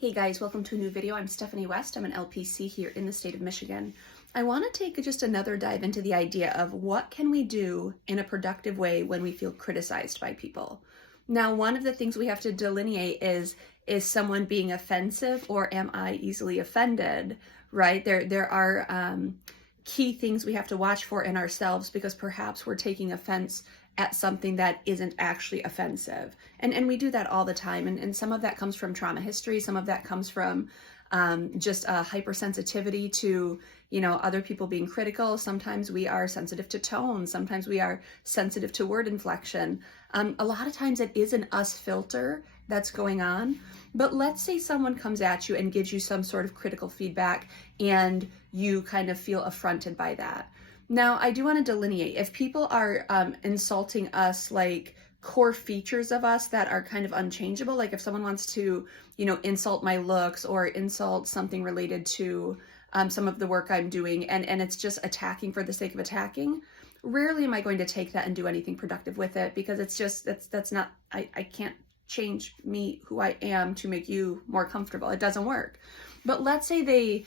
Hey guys, welcome to a new video. I'm Stephanie West. I'm an LPC here in the state of Michigan. I want to take just another dive into the idea of what can we do in a productive way when we feel criticized by people. Now, one of the things we have to delineate is someone being offensive or am I easily offended, right? There are key things we have to watch for in ourselves because perhaps we're taking offense at something that isn't actually offensive. And we do that all the time. And some of that comes from trauma history. Some of that comes from just a hypersensitivity to, other people being critical. Sometimes we are sensitive to tone. Sometimes we are sensitive to word inflection. A lot of times it is an us filter that's going on. But let's say someone comes at you and gives you some sort of critical feedback and you kind of feel affronted by that. Now, I do want to delineate. If people are insulting us like core features of us that are kind of unchangeable, like if someone wants to, insult my looks or insult something related to some of the work I'm doing, and it's just attacking for the sake of attacking, rarely am I going to take that and do anything productive with it because it's just, that's not, I can't change me, who I am, to make you more comfortable. It doesn't work. But let's say they,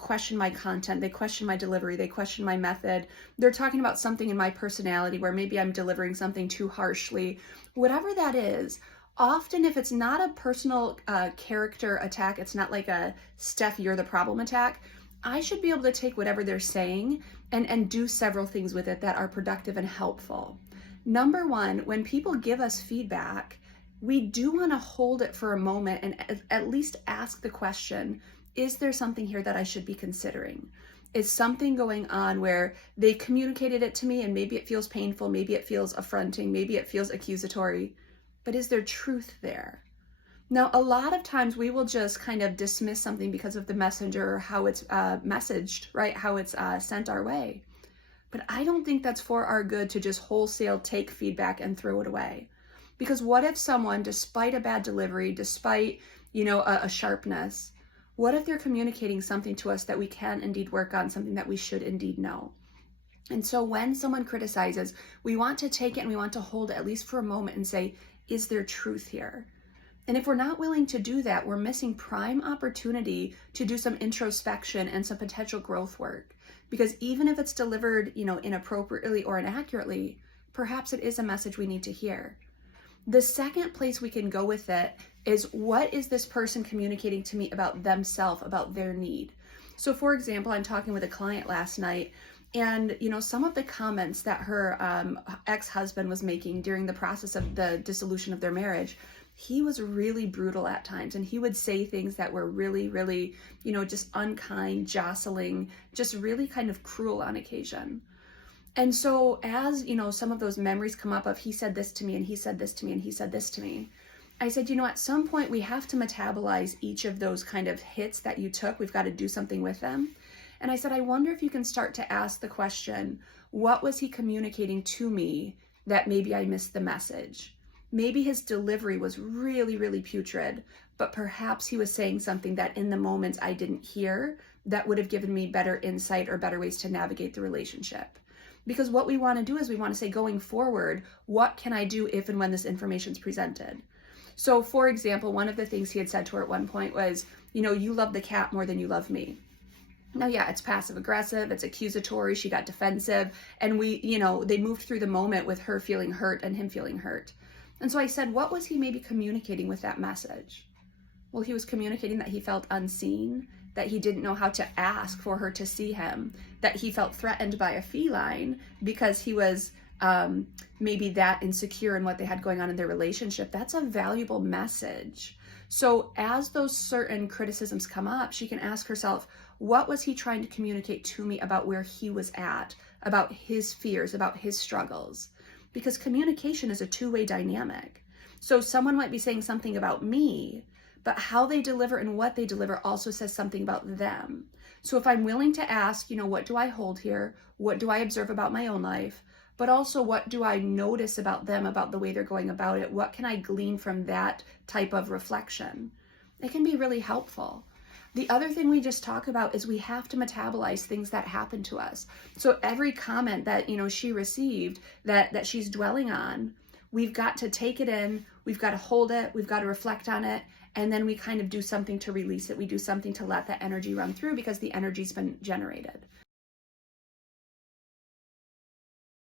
question my content, they question my delivery, they question my method. They're talking about something in my personality where maybe I'm delivering something too harshly. Whatever that is, often if it's not a personal character attack, it's not like a Steph, you're the problem attack, I should be able to take whatever they're saying and do several things with it that are productive and helpful. Number one, when people give us feedback, we do want to hold it for a moment and at least ask the question, is there something here that I should be considering? Is something going on where they communicated it to me and maybe it feels painful, maybe it feels affronting, maybe it feels accusatory, but is there truth there? Now, a lot of times we will just kind of dismiss something because of the messenger or how it's messaged, right? How it's sent our way. But I don't think that's for our good to just wholesale take feedback and throw it away. Because what if someone, despite a bad delivery, despite, a sharpness, what if they're communicating something to us that we can indeed work on, something that we should indeed know? And so when someone criticizes, we want to take it and we want to hold it at least for a moment and say, is there truth here? And if we're not willing to do that, we're missing prime opportunity to do some introspection and some potential growth work. Because even if it's delivered, inappropriately or inaccurately, perhaps it is a message we need to hear. The second place we can go with it is, what is this person communicating to me about themselves, about their need? So for example, I'm talking with a client last night and, some of the comments that her ex-husband was making during the process of the dissolution of their marriage, he was really brutal at times. And he would say things that were really, really, just unkind, jostling, just really kind of cruel on occasion. And so as, some of those memories come up of he said this to me and he said this to me and he said this to me, I said, at some point we have to metabolize each of those kind of hits that you took. We've got to do something with them. And I said, I wonder if you can start to ask the question, what was he communicating to me that maybe I missed the message? Maybe his delivery was really, really putrid, but perhaps he was saying something that in the moments I didn't hear that would have given me better insight or better ways to navigate the relationship. Because what we want to do is we want to say, going forward, what can I do if and when this information is presented? So for example, one of the things he had said to her at one point was, you love the cat more than you love me. Now, yeah, it's passive aggressive, it's accusatory, she got defensive, and they moved through the moment with her feeling hurt and him feeling hurt. And so I said, what was he maybe communicating with that message? Well, he was communicating that he felt unseen, that he didn't know how to ask for her to see him, that he felt threatened by a feline because he was maybe that insecure in what they had going on in their relationship. That's a valuable message. So as those certain criticisms come up, she can ask herself, what was he trying to communicate to me about where he was at, about his fears, about his struggles? Because communication is a two-way dynamic. So someone might be saying something about me, but how they deliver and what they deliver also says something about them. So if I'm willing to ask, what do I hold here? What do I observe about my own life? But also, what do I notice about them, about the way they're going about it? What can I glean from that type of reflection? It can be really helpful. The other thing we just talk about is we have to metabolize things that happen to us. So every comment that, she received that she's dwelling on, we've got to take it in, we've got to hold it, we've got to reflect on it, and then we kind of do something to release it. We do something to let that energy run through because the energy's been generated.